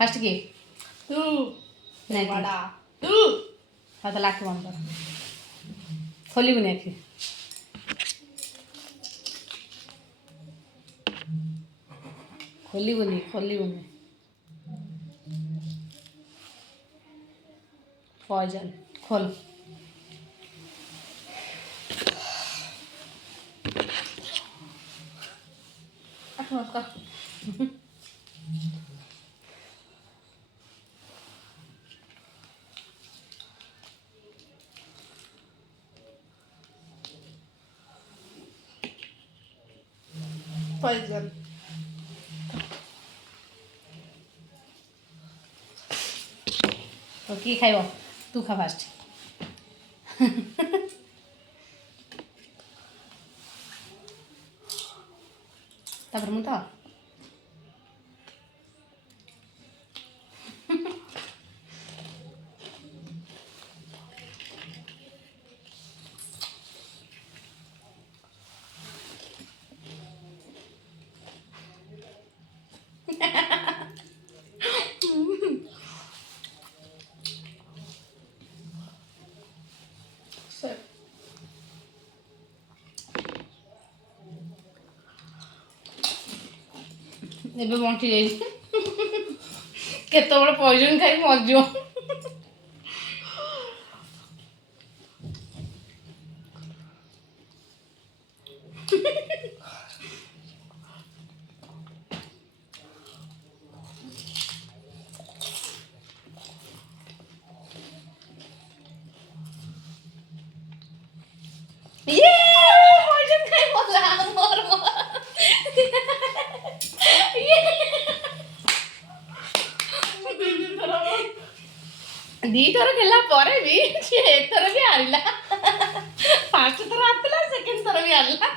ଫାଷ୍ଟ କିଏ? ତୁ ନାଇଁ ବଡ଼ା ତୁ ହଁ ତାହେଲେ ଆଖି ବନ୍ଦ କର। ଖୋଲିବୁନି ଆଖି। ଖୋଲିବୁନି ଖୋଲିବୁନି। ଫଏଜଲ ଖୋଲ। ଆଠ ବନ୍ଦ କର। ପଏଜନ ତ କିଏ ଖାଇବ? ତୁ ଖା ଫାଷ୍ଟ। ତାପରେ ମୁଁ ତ ସେ ଏବେ ବଞ୍ଚି ଯାଇଛି। କେତେବେଳେ ପଇସନ ଖାଇ ମରିଯିବ। ଇଏ ପଇସନ ଖାଇ ମଲା ମୋର। ଦିଥର ଖେଳିଲା ପରେ ବି ସେ ଏଥର ବି ହାରିଲା। ଫାଷ୍ଟ ଥର ଆସିଥିଲା, ସେକେଣ୍ଡ ଥର ବି ହାରିଲା।